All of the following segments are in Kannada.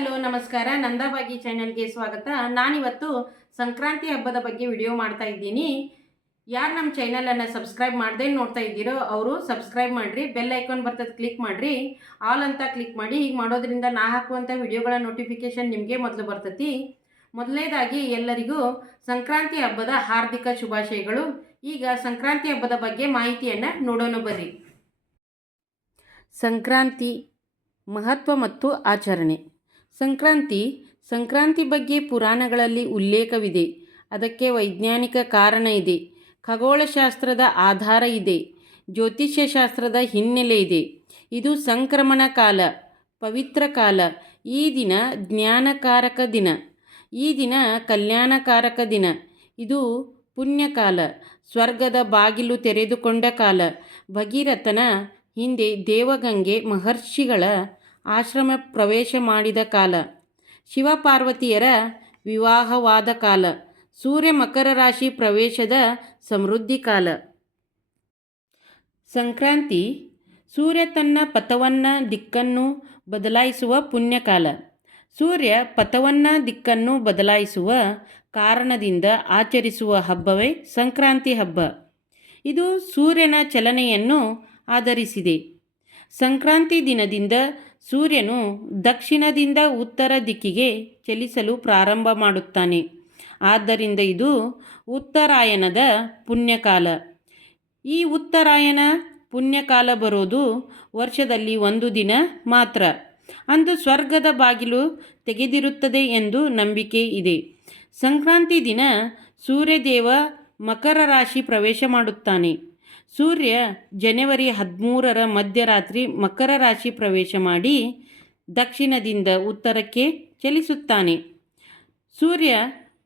ಹಲೋ, ನಮಸ್ಕಾರ. ನಂದಾಬಾಗಿ ಚಾನೆಲ್ಗೆ ಸ್ವಾಗತ. ನಾನಿವತ್ತು ಸಂಕ್ರಾಂತಿ ಹಬ್ಬದ ಬಗ್ಗೆ ವಿಡಿಯೋ ಮಾಡ್ತಾ ಇದ್ದೀನಿ. ಯಾರು ನಮ್ಮ ಚಾನಲನ್ನು ಸಬ್ಸ್ಕ್ರೈಬ್ ಮಾಡದೆ ನೋಡ್ತಾ ಇದ್ದೀರೋ, ಅವರು ಸಬ್ಸ್ಕ್ರೈಬ್ ಮಾಡಿರಿ, ಬೆಲ್ ಐಕಾನ್ ಬರ್ತದೆ ಕ್ಲಿಕ್ ಮಾಡಿರಿ, ಆಲ್ ಅಂತ ಕ್ಲಿಕ್ ಮಾಡಿ. ಹೀಗೆ ಮಾಡೋದ್ರಿಂದ ನಾ ಹಾಕುವಂಥ ವಿಡಿಯೋಗಳ ನೋಟಿಫಿಕೇಶನ್ ನಿಮಗೆ ಮೊದಲು ಬರ್ತೈತಿ. ಮೊದಲನೇದಾಗಿ ಎಲ್ಲರಿಗೂ ಸಂಕ್ರಾಂತಿ ಹಬ್ಬದ ಹಾರ್ದಿಕ ಶುಭಾಶಯಗಳು. ಈಗ ಸಂಕ್ರಾಂತಿ ಹಬ್ಬದ ಬಗ್ಗೆ ಮಾಹಿತಿಯನ್ನು ನೋಡೋಣ ಬರ್ರಿ. ಸಂಕ್ರಾಂತಿ ಮಹತ್ವ ಮತ್ತು ಆಚರಣೆ. ಸಂಕ್ರಾಂತಿ. ಸಂಕ್ರಾಂತಿ ಬಗ್ಗೆ ಪುರಾಣಗಳಲ್ಲಿ ಉಲ್ಲೇಖವಿದೆ. ಅದಕ್ಕೆ ವೈಜ್ಞಾನಿಕ ಕಾರಣ ಇದೆ. ಖಗೋಳಶಾಸ್ತ್ರದ ಆಧಾರ ಇದೆ. ಜ್ಯೋತಿಷ್ಯಶಾಸ್ತ್ರದ ಹಿನ್ನೆಲೆ ಇದೆ. ಇದು ಸಂಕ್ರಮಣ ಕಾಲ, ಪವಿತ್ರ ಕಾಲ, ಈ ದಿನ ಜ್ಞಾನಕಾರಕ ದಿನ, ಈ ದಿನ ಕಲ್ಯಾಣಕಾರಕ ದಿನ, ಇದು ಪುಣ್ಯಕಾಲ, ಸ್ವರ್ಗದ ಬಾಗಿಲು ತೆರೆದುಕೊಂಡ ಕಾಲ, ಭಗೀರಥನ ಹಿಂದೆ ದೇವಗಂಗೆ ಮಹರ್ಷಿಗಳ ಆಶ್ರಮ ಪ್ರವೇಶ ಮಾಡಿದ ಕಾಲ. ಶಿವಪಾರ್ವತಿಯರ ವಿವಾಹವಾದ ಕಾಲ. ಸೂರ್ಯ ಮಕರ ರಾಶಿ ಪ್ರವೇಶದ ಸಮೃದ್ಧಿ ಕಾಲ. ಸಂಕ್ರಾಂತಿ. ಸೂರ್ಯ ತನ್ನ ಪಥವನ್ನು, ದಿಕ್ಕನ್ನು ಬದಲಾಯಿಸುವ ಪುಣ್ಯಕಾಲ. ಸೂರ್ಯ ಪಥವನ್ನು, ದಿಕ್ಕನ್ನು ಬದಲಾಯಿಸುವ ಕಾರಣದಿಂದ ಆಚರಿಸುವ ಹಬ್ಬವೇ ಸಂಕ್ರಾಂತಿ ಹಬ್ಬ. ಇದು ಸೂರ್ಯನ ಚಲನೆಯನ್ನು ಆಧರಿಸಿದೆ. ಸಂಕ್ರಾಂತಿ ದಿನದಿಂದ ಸೂರ್ಯನು ದಕ್ಷಿಣದಿಂದ ಉತ್ತರ ದಿಕ್ಕಿಗೆ ಚಲಿಸಲು ಪ್ರಾರಂಭ ಮಾಡುತ್ತಾನೆ. ಆದ್ದರಿಂದ ಇದು ಉತ್ತರಾಯಣದ ಪುಣ್ಯಕಾಲ. ಈ ಉತ್ತರಾಯಣ ಪುಣ್ಯಕಾಲ ಬರೋದು ವರ್ಷದಲ್ಲಿ ಒಂದು ದಿನ ಮಾತ್ರ. ಅಂದು ಸ್ವರ್ಗದ ಬಾಗಿಲು ತೆಗೆದಿರುತ್ತದೆ ಎಂದು ನಂಬಿಕೆ ಇದೆ. ಸಂಕ್ರಾಂತಿ ದಿನ ಸೂರ್ಯದೇವ ಮಕರ ರಾಶಿ ಪ್ರವೇಶ ಮಾಡುತ್ತಾನೆ. ಸೂರ್ಯ ಜನವರಿ ಹದಿಮೂರರ ಮಧ್ಯರಾತ್ರಿ ಮಕರ ರಾಶಿ ಪ್ರವೇಶ ಮಾಡಿ ದಕ್ಷಿಣದಿಂದ ಉತ್ತರಕ್ಕೆ ಚಲಿಸುತ್ತಾನೆ. ಸೂರ್ಯ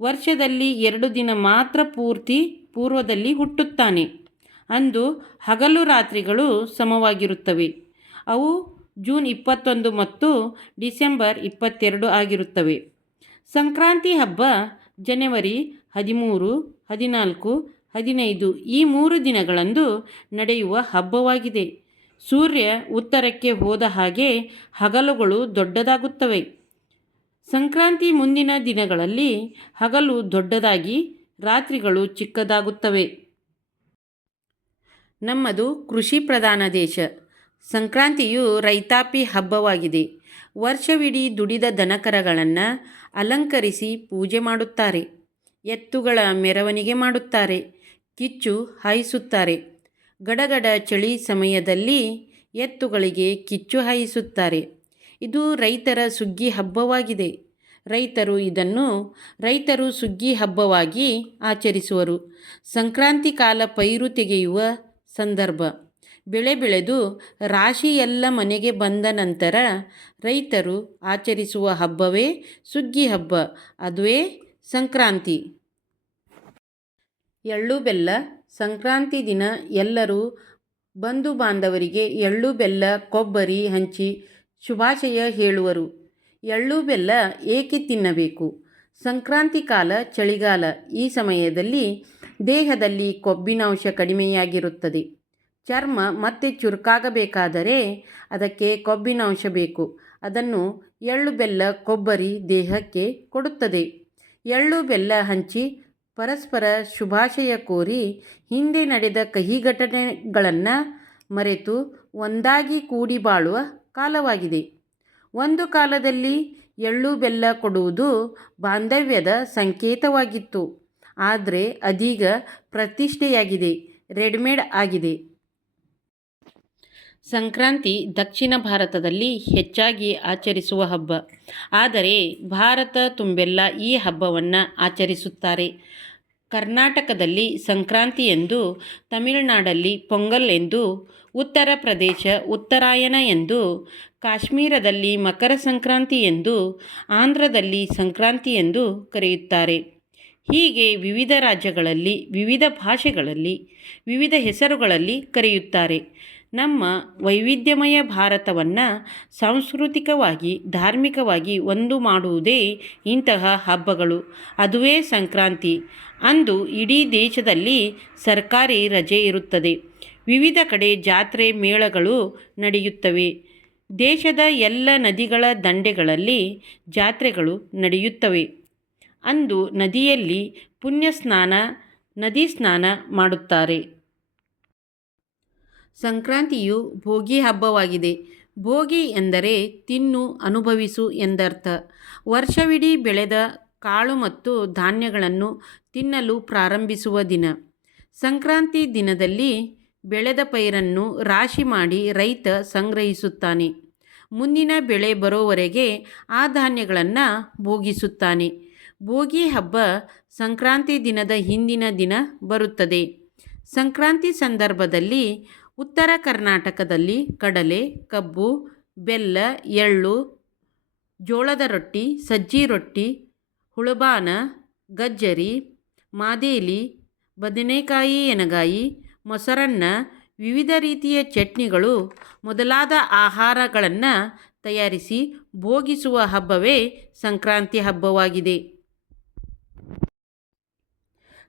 ವರ್ಷದಲ್ಲಿ ಎರಡು ದಿನ ಮಾತ್ರ ಪೂರ್ತಿ ಪೂರ್ವದಲ್ಲಿ ಹುಟ್ಟುತ್ತಾನೆ. ಅಂದು ಹಗಲು ರಾತ್ರಿಗಳು ಸಮವಾಗಿರುತ್ತವೆ. ಅವು ಜೂನ್ ಇಪ್ಪತ್ತೊಂದು ಮತ್ತು ಡಿಸೆಂಬರ್ ಇಪ್ಪತ್ತೆರಡು ಆಗಿರುತ್ತವೆ. ಸಂಕ್ರಾಂತಿ ಹಬ್ಬ ಜನವರಿ ಹದಿಮೂರು, ಹದಿನಾಲ್ಕು ಹದಿನೈದು. ಈ ಮೂರು ದಿನಗಳಂದು ನಡೆಯುವ ಹಬ್ಬವಾಗಿದೆ. ಸೂರ್ಯ ಉತ್ತರಕ್ಕೆ ಹೋದ ಹಾಗೆ ಹಗಲುಗಳು ದೊಡ್ಡದಾಗುತ್ತವೆ. ಸಂಕ್ರಾಂತಿ ಮುಂದಿನ ದಿನಗಳಲ್ಲಿ ಹಗಲು ದೊಡ್ಡದಾಗಿ ರಾತ್ರಿಗಳು ಚಿಕ್ಕದಾಗುತ್ತವೆ. ನಮ್ಮದು ಕೃಷಿ ಪ್ರಧಾನ ದೇಶ. ಸಂಕ್ರಾಂತಿಯು ರೈತಾಪಿ ಹಬ್ಬವಾಗಿದೆ. ವರ್ಷವಿಡೀ ದುಡಿದ ದನಕರಗಳನ್ನು ಅಲಂಕರಿಸಿ ಪೂಜೆ ಮಾಡುತ್ತಾರೆ. ಎತ್ತುಗಳ ಮೆರವಣಿಗೆ ಮಾಡುತ್ತಾರೆ. ಕಿಚ್ಚು ಹಾಯಿಸುತ್ತಾರೆ. ಗಡಗಡ ಚಳಿ ಸಮಯದಲ್ಲಿ ಎತ್ತುಗಳಿಗೆ ಕಿಚ್ಚು ಹಾಯಿಸುತ್ತಾರೆ. ಇದು ರೈತರ ಸುಗ್ಗಿ ಹಬ್ಬವಾಗಿದೆ. ರೈತರು ಇದನ್ನು ರೈತರು ಸುಗ್ಗಿ ಹಬ್ಬವಾಗಿ ಆಚರಿಸುವರು. ಸಂಕ್ರಾಂತಿ ಕಾಲ ಪೈರು ತೆಗೆಯುವ ಸಂದರ್ಭ. ಬೆಳೆ ಬೆಳೆದು ರಾಶಿ ಎಲ್ಲ ಮನೆಗೆ ಬಂದ ನಂತರ ರೈತರು ಆಚರಿಸುವ ಹಬ್ಬವೇ ಸುಗ್ಗಿ ಹಬ್ಬ. ಅದುವೇ ಸಂಕ್ರಾಂತಿ. ಎಳ್ಳು ಬೆಲ್ಲ. ಸಂಕ್ರಾಂತಿ ದಿನ ಎಲ್ಲರೂ ಬಂಧು ಬಾಂಧವರಿಗೆ ಎಳ್ಳು ಬೆಲ್ಲ, ಕೊಬ್ಬರಿ ಹಂಚಿ ಶುಭಾಶಯ ಹೇಳುವರು. ಎಳ್ಳು ಬೆಲ್ಲ ಏಕೆ ತಿನ್ನಬೇಕು? ಸಂಕ್ರಾಂತಿ ಕಾಲ ಚಳಿಗಾಲ. ಈ ಸಮಯದಲ್ಲಿ ದೇಹದಲ್ಲಿ ಕೊಬ್ಬಿನಾಂಶ ಕಡಿಮೆಯಾಗಿರುತ್ತದೆ. ಚರ್ಮ ಮತ್ತೆ ಚುರುಕಾಗಬೇಕಾದರೆ ಅದಕ್ಕೆ ಕೊಬ್ಬಿನಾಂಶ ಬೇಕು. ಅದನ್ನು ಎಳ್ಳು ಬೆಲ್ಲ, ಕೊಬ್ಬರಿ ದೇಹಕ್ಕೆ ಕೊಡುತ್ತದೆ. ಎಳ್ಳು ಬೆಲ್ಲ ಹಂಚಿ ಪರಸ್ಪರ ಶುಭಾಶಯ ಕೋರಿ ಹಿಂದೆ ನಡೆದ ಕಹಿ ಘಟನೆಗಳನ್ನು ಮರೆತು ಒಂದಾಗಿ ಕೂಡಿ ಬಾಳುವ ಕಾಲವಾಗಿದೆ. ಒಂದು ಕಾಲದಲ್ಲಿ ಎಳ್ಳು ಬೆಲ್ಲ ಕೊಡುವುದು ಬಾಂಧವ್ಯದ ಸಂಕೇತವಾಗಿತ್ತು. ಆದರೆ ಅದೀಗ ಪ್ರತಿಷ್ಠೆಯಾಗಿದೆ, ರೆಡಿಮೇಡ್ ಆಗಿದೆ. ಸಂಕ್ರಾಂತಿ ದಕ್ಷಿಣ ಭಾರತದಲ್ಲಿ ಹೆಚ್ಚಾಗಿ ಆಚರಿಸುವ ಹಬ್ಬ. ಆದರೆ ಭಾರತ ತುಂಬೆಲ್ಲ ಈ ಹಬ್ಬವನ್ನು ಆಚರಿಸುತ್ತಾರೆ. ಕರ್ನಾಟಕದಲ್ಲಿ ಸಂಕ್ರಾಂತಿ ಎಂದು, ತಮಿಳುನಾಡಲ್ಲಿ ಪೊಂಗಲ್ ಎಂದು, ಉತ್ತರ ಪ್ರದೇಶ ಉತ್ತರಾಯಣ ಎಂದು, ಕಾಶ್ಮೀರದಲ್ಲಿ ಮಕರ ಸಂಕ್ರಾಂತಿ ಎಂದು, ಆಂಧ್ರದಲ್ಲಿ ಸಂಕ್ರಾಂತಿ ಎಂದು ಕರೆಯುತ್ತಾರೆ. ಹೀಗೆ ವಿವಿಧ ರಾಜ್ಯಗಳಲ್ಲಿ, ವಿವಿಧ ಭಾಷೆಗಳಲ್ಲಿ, ವಿವಿಧ ಹೆಸರುಗಳಲ್ಲಿ ಕರೆಯುತ್ತಾರೆ. ನಮ್ಮ ವೈವಿಧ್ಯಮಯ ಭಾರತವನ್ನು ಸಾಂಸ್ಕೃತಿಕವಾಗಿ, ಧಾರ್ಮಿಕವಾಗಿ ಒಂದು ಮಾಡುವುದೇ ಇಂತಹ ಹಬ್ಬಗಳು. ಅದುವೇ ಸಂಕ್ರಾಂತಿ. ಅಂದು ಇಡೀ ದೇಶದಲ್ಲಿ ಸರ್ಕಾರಿ ರಜೆ ಇರುತ್ತದೆ. ವಿವಿಧ ಕಡೆ ಜಾತ್ರೆ ಮೇಳಗಳು ನಡೆಯುತ್ತವೆ. ದೇಶದ ಎಲ್ಲ ನದಿಗಳ ದಂಡೆಗಳಲ್ಲಿ ಜಾತ್ರೆಗಳು ನಡೆಯುತ್ತವೆ. ಅಂದು ನದಿಯಲ್ಲಿ ಪುಣ್ಯ ಸ್ನಾನ, ನದಿ ಸ್ನಾನ ಮಾಡುತ್ತಾರೆ. ಸಂಕ್ರಾಂತಿಯು ಭೋಗಿ ಹಬ್ಬವಾಗಿದೆ. ಭೋಗಿ ಎಂದರೆ ತಿನ್ನು, ಅನುಭವಿಸು ಎಂದರ್ಥ. ವರ್ಷವಿಡೀ ಬೆಳೆದ ಕಾಳು ಮತ್ತು ಧಾನ್ಯಗಳನ್ನು ತಿನ್ನಲು ಪ್ರಾರಂಭಿಸುವ ದಿನ. ಸಂಕ್ರಾಂತಿ ದಿನದಲ್ಲಿ ಬೆಳೆದ ಪೈರನ್ನು ರಾಶಿ ಮಾಡಿ ರೈತ ಸಂಗ್ರಹಿಸುತ್ತಾನೆ. ಮುಂದಿನ ಬೆಳೆ ಬರೋವರೆಗೆ ಆ ಧಾನ್ಯಗಳನ್ನು ಭೋಗಿಸುತ್ತಾನೆ. ಭೋಗಿ ಹಬ್ಬ ಸಂಕ್ರಾಂತಿ ದಿನದ ಹಿಂದಿನ ದಿನ ಬರುತ್ತದೆ. ಸಂಕ್ರಾಂತಿ ಸಂದರ್ಭದಲ್ಲಿ ಉತ್ತರ ಕರ್ನಾಟಕದಲ್ಲಿ ಕಡಲೆ, ಕಬ್ಬು, ಬೆಲ್ಲ, ಎಳ್ಳು, ಜೋಳದ ರೊಟ್ಟಿ, ಸಜ್ಜಿ ರೊಟ್ಟಿ ಹುಳಬಾನ, ಗಜ್ಜರಿ, ಮಾದೇಲಿ, ಬದನೆಕಾಯಿ ಎನಗಾಯಿ, ಮೊಸರನ್ನ, ವಿವಿಧ ರೀತಿಯ ಚಟ್ನಿಗಳು ಮೊದಲಾದ ಆಹಾರಗಳನ್ನು ತಯಾರಿಸಿ ಭೋಗಿಸುವ ಹಬ್ಬವೇ ಸಂಕ್ರಾಂತಿ ಹಬ್ಬವಾಗಿದೆ.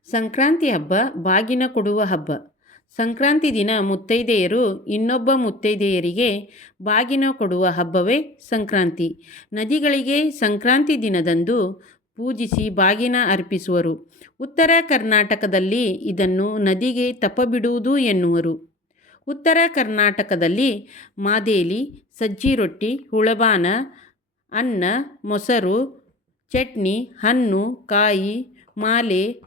ಸಂಕ್ರಾಂತಿ ಹಬ್ಬ ಬಾಗಿನ ಕೊಡುವ ಹಬ್ಬ. ಸಂಕ್ರಾಂತಿ ದಿನ ಮುತ್ತೈದೆಯರು ಇನ್ನೊಬ್ಬ ಮುತ್ತೈದೆಯರಿಗೆ ಬಾಗಿನ ಕೊಡುವ ಹಬ್ಬವೇ ಸಂಕ್ರಾಂತಿ. ನದಿಗಳಿಗೆ ಸಂಕ್ರಾಂತಿ ದಿನದಂದು ಪೂಜಿಸಿ ಬಾಗಿನ ಅರ್ಪಿಸುವರು. ಉತ್ತರ ಕರ್ನಾಟಕದಲ್ಲಿ ಇದನ್ನು ನದಿಗೆ ತಪ್ಪಬಿಡುವುದು ಎನ್ನುವರು. ಉತ್ತರ ಕರ್ನಾಟಕದಲ್ಲಿ ಮಾದೇಲಿ ಸಜ್ಜಿ ರೊಟ್ಟಿ ಹುಳಬಾನ ಅನ್ನ, ಮೊಸರು, ಚಟ್ನಿ, ಹಣ್ಣು, ಕಾಯಿ, ಮಾಲೆ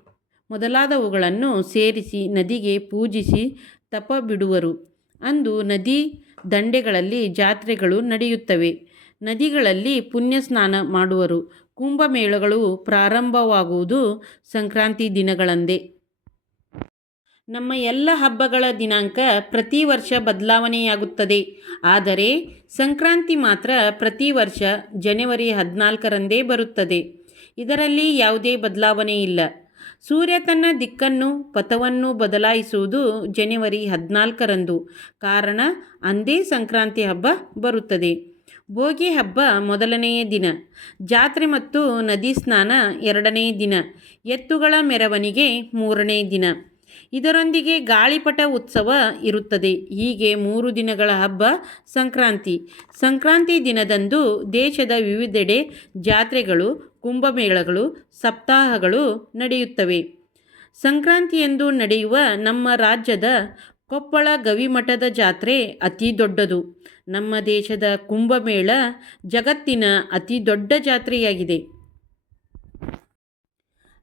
ಮೊದಲಾದವುಗಳನ್ನು ಸೇರಿಸಿ ನದಿಗೆ ಪೂಜಿಸಿ ತಪ ಬಿಡುವರು ಅಂದು ನದಿ ದಂಡೆಗಳಲ್ಲಿ ಜಾತ್ರೆಗಳು ನಡೆಯುತ್ತವೆ. ನದಿಗಳಲ್ಲಿ ಪುಣ್ಯ ಸ್ನಾನ ಮಾಡುವರು. ಕುಂಭಮೇಳಗಳು ಪ್ರಾರಂಭವಾಗುವುದು ಸಂಕ್ರಾಂತಿ ದಿನಗಳಂದೇ. ನಮ್ಮ ಎಲ್ಲ ಹಬ್ಬಗಳ ದಿನಾಂಕ ಪ್ರತಿ ವರ್ಷ ಬದಲಾವಣೆಯಾಗುತ್ತದೆ. ಆದರೆ ಸಂಕ್ರಾಂತಿ ಮಾತ್ರ ಪ್ರತಿ ವರ್ಷ ಜನವರಿ ಹದಿನಾಲ್ಕರಂದೇ ಬರುತ್ತದೆ. ಇದರಲ್ಲಿ ಯಾವುದೇ ಬದಲಾವಣೆ ಇಲ್ಲ. ಸೂರ್ಯ ತನ್ನ ದಿಕ್ಕನ್ನು, ಪಥವನ್ನು ಬದಲಾಯಿಸುವುದು ಜನವರಿ ಹದಿನಾಲ್ಕರಂದು. ಕಾರಣ ಅಂದೇ ಸಂಕ್ರಾಂತಿ ಹಬ್ಬ ಬರುತ್ತದೆ. ಭೋಗಿ ಹಬ್ಬ ಮೊದಲನೆಯ ದಿನ. ಜಾತ್ರೆ ಮತ್ತು ನದಿ ಸ್ನಾನ ಎರಡನೇ ದಿನ. ಎತ್ತುಗಳ ಮೆರವಣಿಗೆ ಮೂರನೇ ದಿನ. ಇದರೊಂದಿಗೆ ಗಾಳಿಪಟ ಉತ್ಸವ ಇರುತ್ತದೆ. ಹೀಗೆ ಮೂರು ದಿನಗಳ ಹಬ್ಬ ಸಂಕ್ರಾಂತಿ. ಸಂಕ್ರಾಂತಿ ದಿನದಂದು ದೇಶದ ವಿವಿಧೆಡೆ ಜಾತ್ರೆಗಳು, ಕುಂಭಮೇಳಗಳು, ಸಪ್ತಾಹಗಳು ನಡೆಯುತ್ತವೆ. ಸಂಕ್ರಾಂತಿಯಂದು ನಡೆಯುವ ನಮ್ಮ ರಾಜ್ಯದ ಕೊಪ್ಪಳ ಗವಿಮಠದ ಜಾತ್ರೆ ಅತಿ ದೊಡ್ಡದು. ನಮ್ಮ ದೇಶದ ಕುಂಭಮೇಳ ಜಗತ್ತಿನ ಅತಿ ದೊಡ್ಡ ಜಾತ್ರೆಯಾಗಿದೆ.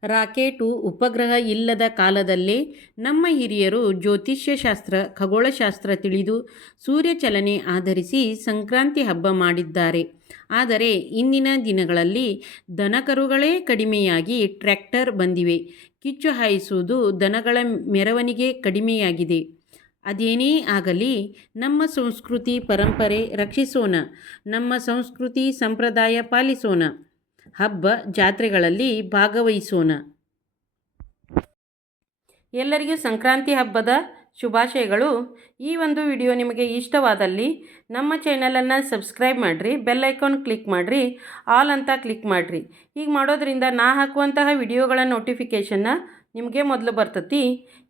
ರಾಕೆಟು ಉಪಗ್ರಹ ಇಲ್ಲದ ಕಾಲದಲ್ಲೇ ನಮ್ಮ ಹಿರಿಯರು ಜ್ಯೋತಿಷ್ಯಶಾಸ್ತ್ರ, ಖಗೋಳಶಾಸ್ತ್ರ ತಿಳಿದು ಸೂರ್ಯ ಚಲನೆ ಆಧರಿಸಿ ಸಂಕ್ರಾಂತಿ ಹಬ್ಬ ಮಾಡಿದ್ದಾರೆ. ಆದರೆ ಇಂದಿನ ದಿನಗಳಲ್ಲಿ ದನಕರುಗಳೇ ಕಡಿಮೆಯಾಗಿ ಟ್ರ್ಯಾಕ್ಟರ್ ಬಂದಿವೆ. ಕಿಚ್ಚು ಹಾಯಿಸುವುದು ದನಗಳ ಮೆರವಣಿಗೆ ಕಡಿಮೆಯಾಗಿದೆ. ಅದೇನೇ ಆಗಲಿ, ನಮ್ಮ ಸಂಸ್ಕೃತಿ ಪರಂಪರೆ ರಕ್ಷಿಸೋಣ, ನಮ್ಮ ಸಂಸ್ಕೃತಿ ಸಂಪ್ರದಾಯ ಪಾಲಿಸೋಣ, ಹಬ್ಬ ಜಾತ್ರೆಗಳಲ್ಲಿ ಭಾಗವಹಿಸೋಣ. ಎಲ್ಲರಿಗೂ ಸಂಕ್ರಾಂತಿ ಹಬ್ಬದ ಶುಭಾಶಯಗಳು. ಈ ಒಂದು ವಿಡಿಯೋ ನಿಮಗೆ ಇಷ್ಟವಾದಲ್ಲಿ ನಮ್ಮ ಚಾನಲನ್ನು ಸಬ್ಸ್ಕ್ರೈಬ್ ಮಾಡಿರಿ, ಬೆಲ್ ಐಕಾನ್ ಕ್ಲಿಕ್ ಮಾಡಿರಿ, ಆಲ್ ಅಂತ ಕ್ಲಿಕ್ ಮಾಡಿರಿ. ಹೀಗೆ ಮಾಡೋದ್ರಿಂದ ನಾ ಹಾಕುವಂತಹ ವಿಡಿಯೋಗಳ ನೋಟಿಫಿಕೇಷನ್ನ ನಿಮಗೆ ಮೊದಲು ಬರ್ತತಿ.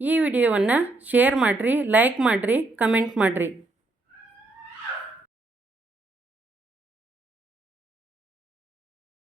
ಈ ವಿಡಿಯೋವನ್ನು ಶೇರ್ ಮಾಡಿರಿ ಲೈಕ್ ಮಾಡಿರಿ ಕಮೆಂಟ್ ಮಾಡಿರಿ.